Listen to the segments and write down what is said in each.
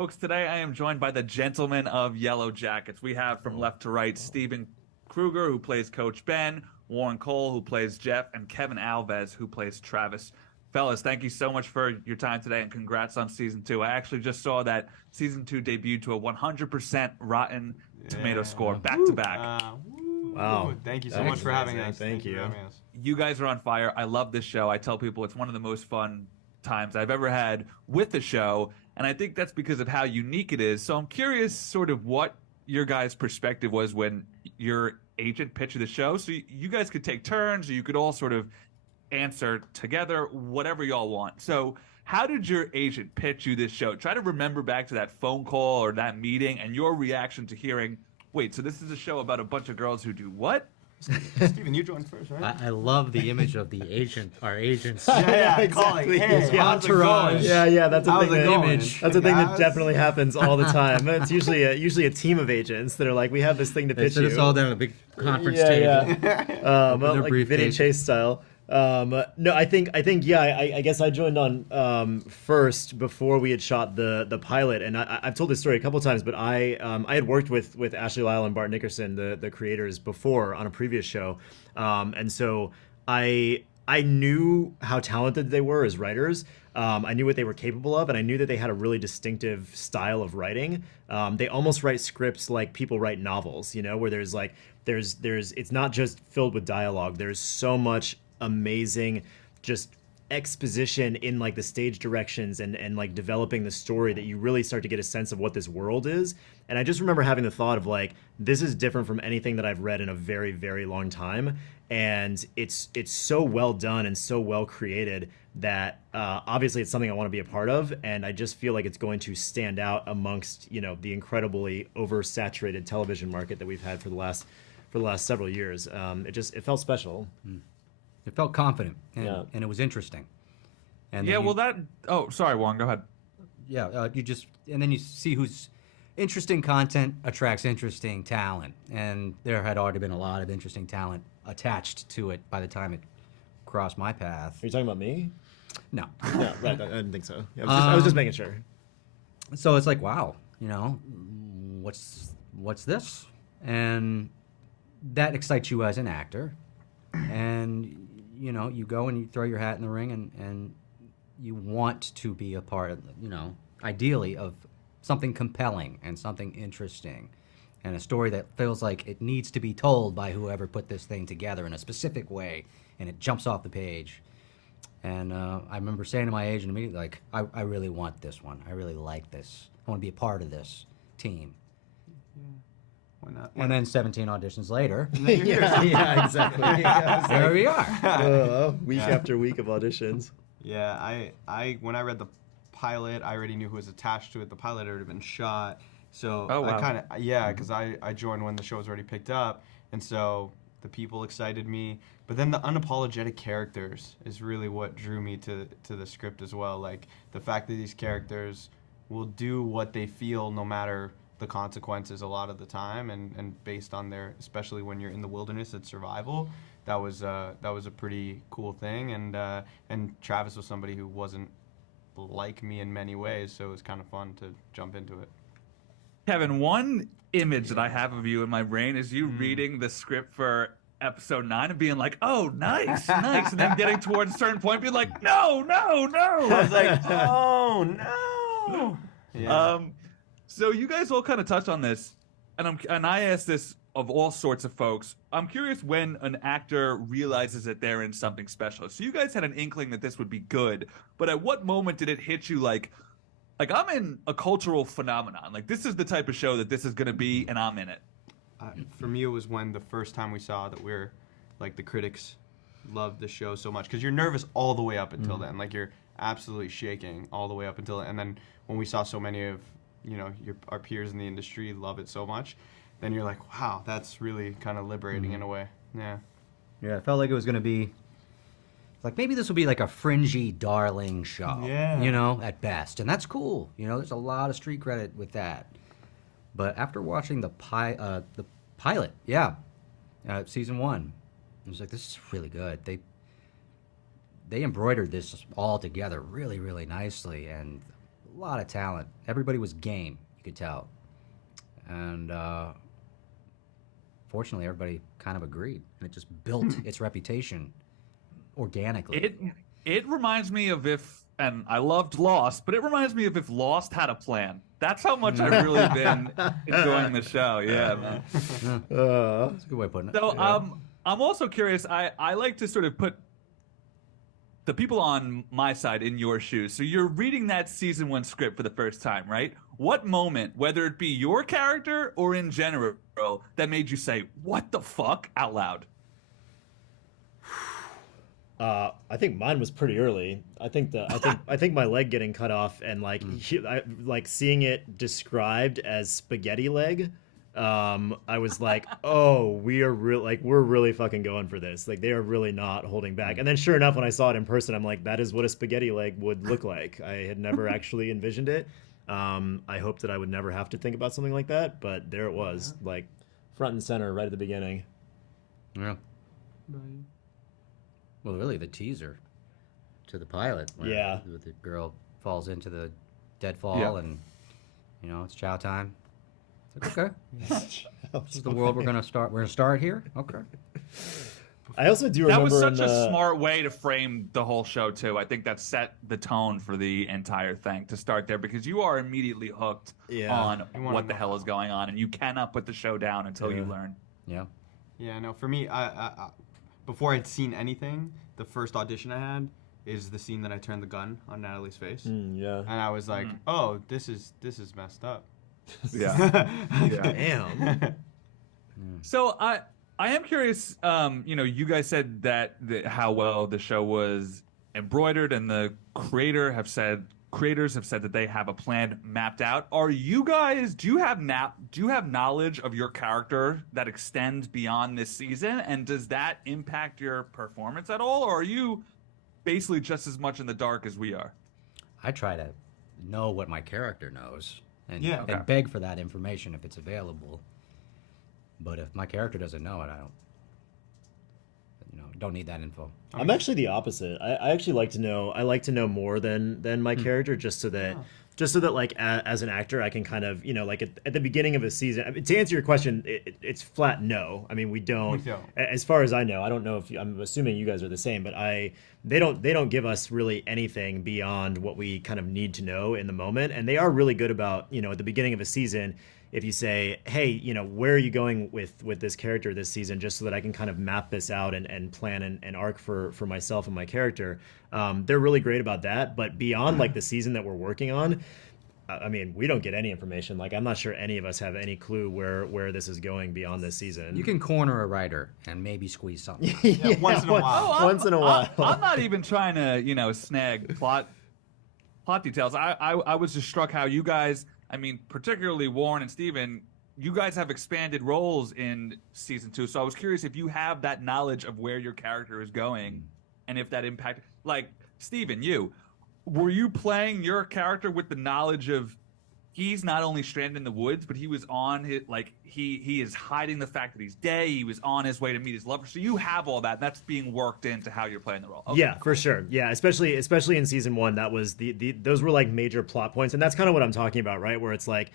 Folks, today I am joined by the gentlemen of Yellowjackets. We have from left to right Stephen Kruger, who plays Coach Ben, Warren Kole, who plays Jeff, and Kevin Alves, who plays Travis. Fellas, thank you so much for your time today and congrats on season two. I actually just saw that season two debuted to a 100% Rotten Tomato score back to back. Wow. Thank you so much for having us. Thank you. For having us. You guys are on fire. I love this show. I tell people it's one of the most fun times I've ever had with the show, and I think that's because of how unique it is. So I'm curious sort of what your guys' perspective was when your agent pitched the show. So you guys could take turns, or you could all sort of answer together, whatever y'all want. So how did your agent pitch you this show? Try to remember back to that phone call or that meeting and your reaction to hearing, wait, so this is a show about a bunch of girls who do what? Steven, you joined first, right? I love the image of the agent, our agents. Yeah, Exactly. calling. Hey, Yeah, how's it going? Yeah, that's a How's thing. it going? That's a thing that Guys? definitely happens all the time. It's usually a team of agents that are like, we have this thing to They pitch sit you. us all down at a big conference Yeah, table. yeah. With their Like Vinny briefcase. Chase style. No, I think, yeah, I guess I joined on first before we had shot the pilot, and I've told this story a couple times, but I had worked with Ashley Lyle and Bart Nickerson, the creators, before on a previous show, and so I knew how talented they were as writers. I knew what they were capable of, and I knew that they had a really distinctive style of writing. They almost write scripts like people write novels, where there's it's not just filled with dialogue. There's so much amazing just exposition in like the stage directions and like developing the story that you really start to get a sense of what this world is. And I just remember having the thought of like, this is different from anything that I've read in a very, very long time. And it's so well done and so well created that obviously it's something I want to be a part of. And I just feel like it's going to stand out amongst, the incredibly oversaturated television market that we've had for the last several years. It felt special. It felt confident, and, Yeah. and it was interesting. And Yeah, then sorry, Warren, go ahead. and then you see who's interesting content attracts interesting talent, and there had already been a lot of interesting talent attached to it by the time it crossed my path. Are you talking about me? No. No, right. I didn't think so. Yeah, I was just making sure. So it's like, wow, what's this? And that excites you as an actor, and you go and you throw your hat in the ring, and you want to be a part of, ideally of something compelling and something interesting, and a story that feels like it needs to be told by whoever put this thing together in a specific way, and it jumps off the page. And I remember saying to my agent immediately, like, I really want this one. I really like this. I want to be a part of this team. Why not? And then 17 auditions later, yeah, exactly. there we are. Week after week of auditions. Yeah, I when I read the pilot, I already knew who was attached to it. The pilot had already been shot, so Oh, wow. I kind of because I joined when the show was already picked up, and so the people excited me. But then the unapologetic characters is really what drew me to the script as well. Like the fact that these characters will do what they feel no matter the consequences a lot of the time, and based on especially when you're in the wilderness, it's survival. That was a pretty cool thing, and Travis was somebody who wasn't like me in many ways, so it was kind of fun to jump into it. Kevin, one image that I have of you in my brain is you reading the script for episode 9 and being like, oh, nice, nice, and then getting towards a certain point being like, no. I was like, oh no. Yeah. So you guys all kind of touched on this, and I ask this of all sorts of folks. I'm curious when an actor realizes that they're in something special. So you guys had an inkling that this would be good, but at what moment did it hit you like I'm in a cultural phenomenon? Like this is the type of show that this is going to be, and I'm in it. For me, it was when the first time we saw that the critics loved the show so much, because you're nervous all the way up until then. Like you're absolutely shaking all the way up until, and then when we saw so many of our peers in the industry love it so much, then you're like, wow, that's really kind of liberating in a way. Yeah, I felt like it was going to be, like maybe this will be like a fringy darling show, at best. And that's cool. There's a lot of street credit with that. But after watching the pilot, season 1, I was like, this is really good. They embroidered this all together really, really nicely, and a lot of talent. Everybody was game, you could tell. And fortunately, everybody kind of agreed, and it just built its reputation organically. It reminds me of and I loved Lost, but it reminds me of if Lost had a plan. That's how much I've really been enjoying the show. Yeah, man. That's a good way of putting it. So I'm also curious. I like to sort of put the people on my side in your shoes. So you're reading that season 1 script for the first time, right? What moment, whether it be your character or in general, that made you say, "What the fuck?" out loud? I think mine was pretty early. I think my leg getting cut off and like like seeing it described as spaghetti leg. I was like, oh, we're really fucking going for this. Like they are really not holding back. And then sure enough, when I saw it in person, I'm like, that is what a spaghetti leg would look like. I had never actually envisioned it. I hoped that I would never have to think about something like that, but there it was, like front and center right at the beginning. Yeah. Well, really, the teaser to the pilot, where the girl falls into the deadfall, and it's chow time. It's like, okay, this is the world we're gonna start. We're gonna start here. Okay. I also do remember that was such a smart way to frame the whole show too. I think that set the tone for the entire thing to start there, because you are immediately hooked on what the hell is going on, and you cannot put the show down until you learn. Yeah. Yeah. No, for me, I before I'd seen anything, the first audition I had is the scene that I turned the gun on Natalie's face. Yeah. And I was like, oh, this is messed up. Yeah. Damn. So I am curious. You guys said that how well the show was embroidered, and the creators have said that they have a plan mapped out. Are you guys? Do you have knowledge of your character that extends beyond this season, and does that impact your performance at all, or are you basically just as much in the dark as we are? I try to know what my character knows, and beg for that information if it's available. But if my character doesn't know it, I don't need that info. I'm actually the opposite. I actually like to know. I like to know more than my character, just so that like as an actor, I can kind of like at the beginning of a season. I mean, to answer your question, it's flat no. I mean, we don't. As far as I know, I don't know if I'm assuming you guys are the same, but they don't give us really anything beyond what we kind of need to know in the moment, and they are really good about at the beginning of a season. If you say, hey, where are you going with this character this season, just so that I can kind of map this out and plan an arc for myself and my character. They're really great about that. But beyond like the season that we're working on, I mean, we don't get any information. Like, I'm not sure any of us have any clue where this is going beyond this season. You can corner a writer and maybe squeeze something. Once in a while. Once in a while. I'm not even trying to, snag plot details. I was just struck how you guys, I mean, particularly Warren and Steven, you guys have expanded roles in season 2. So I was curious if you have that knowledge of where your character is going, and if that impacted. Like, Steven, were you playing your character with the knowledge of he's not only stranded in the woods, but he was on his, like, he is hiding the fact that he's gay. He was on his way to meet his lover. So you have all that. That's being worked into how you're playing the role. Okay, yeah, cool. For sure. Yeah, especially in season 1, that was those were like major plot points, and that's kind of what I'm talking about, right? Where it's like,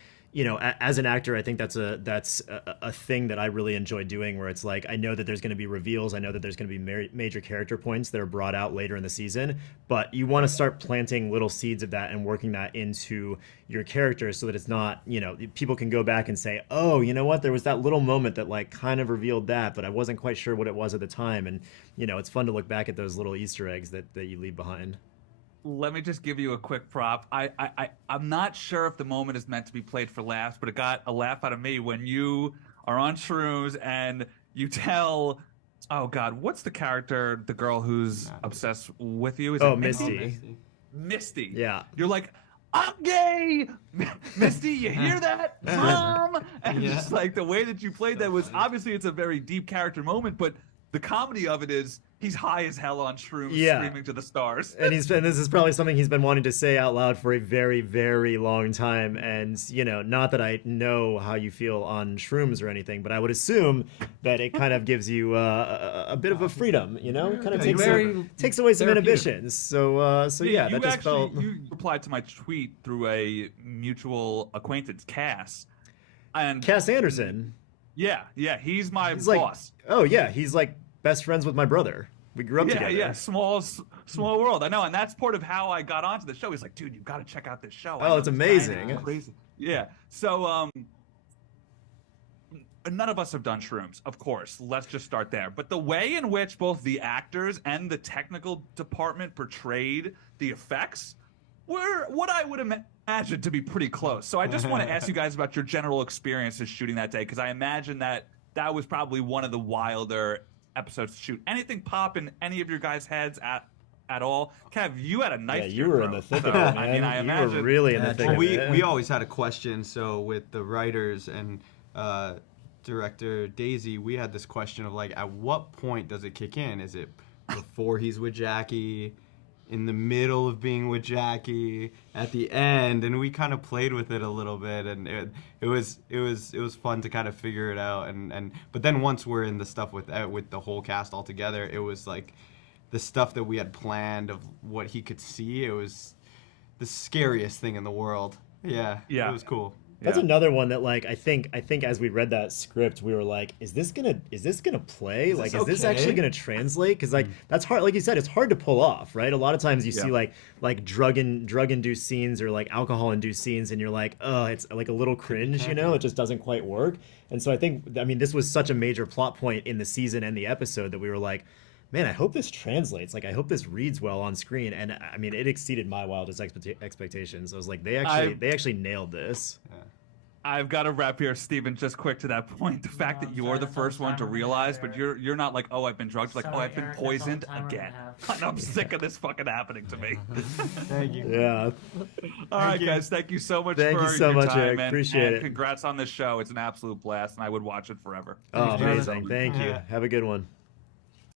as an actor, I think that's a thing that I really enjoy doing, where it's like, I know that there's going to be reveals, I know that there's going to be major character points that are brought out later in the season, but you want to start planting little seeds of that and working that into your character, so that it's not, people can go back and say, oh, you know what, there was that little moment that like kind of revealed that, but I wasn't quite sure what it was at the time, and it's fun to look back at those little Easter eggs that you leave behind. Let me just give you a quick prop. I'm not sure if the moment is meant to be played for laughs, but it got a laugh out of me when you are on Shrooms and you tell, oh God, what's the character, the girl who's obsessed with you? Is it Misty. Misty. Yeah. You're like, I'm gay! Misty, you hear that? Mom! And just like the way that you played that was, obviously it's a very deep character moment, but The comedy of it is he's high as hell on shrooms, Yeah. screaming to the stars. And this is probably something he's been wanting to say out loud for a very, very long time. And, not that I know how you feel on shrooms or anything, but I would assume that it kind of gives you a bit of a freedom, It kind of takes away some inhibitions. So yeah, that just felt... You replied to my tweet through a mutual acquaintance, Cass. And Cass Anderson. Yeah, he's my He's boss. He's like best friends with my brother. We grew up together. Yeah, small world. I know, and that's part of how I got onto the show. He's like, dude, you got to check out this show. Oh, it's amazing. It's crazy. Yeah. So, none of us have done shrooms, of course. Let's just start there. But the way in which both the actors and the technical department portrayed the effects were what I would imagine to be pretty close. So I just want to ask you guys about your general experiences shooting that day, because I imagine that was probably one of the wilder episodes to shoot. Anything pop in any of your guys' heads at all? Kev, you had a knife. Yeah, you were in the thick of it, man. I mean, I imagine you were really in the thick of it. We always had a question. So with the writers and director Daisy, we had this question of like, at what point does it kick in? Is it before he's with Jackie, in the middle of being with Jackie, at the end? And we kind of played with it a little bit, and it was fun to kind of figure it out. And but then once we're in the stuff with the whole cast all together, it was like the stuff that we had planned of what he could see. It was the scariest thing in the world. Yeah. It was cool. That's another one that like I think as we read that script, we were like, is this gonna play? Is this actually gonna translate? Because like that's hard. Like you said, it's hard to pull off, right? A lot of times you see like drug induced scenes or like alcohol induced scenes, and you're like, oh, it's like a little cringe, It just doesn't quite work. And so I mean, this was such a major plot point in the season and the episode that we were like, man, I hope this translates. Like, I hope this reads well on screen. And I mean, it exceeded my wildest expectations. I was like, they actually nailed this. Yeah. I've got to wrap here, Steven, just quick to that point. The fact that you're the first one to realize, but you're not like, oh, I've been drugged. Like, oh, I've been poisoned again. I'm sick of this fucking happening to me. Thank you. Yeah. All right, guys. Thank you so much Thank for you so your much, time. Eric. And, Appreciate it. Congrats on this show. It's an absolute blast, and I would watch it forever. Oh, amazing. Thank you. Have a good one.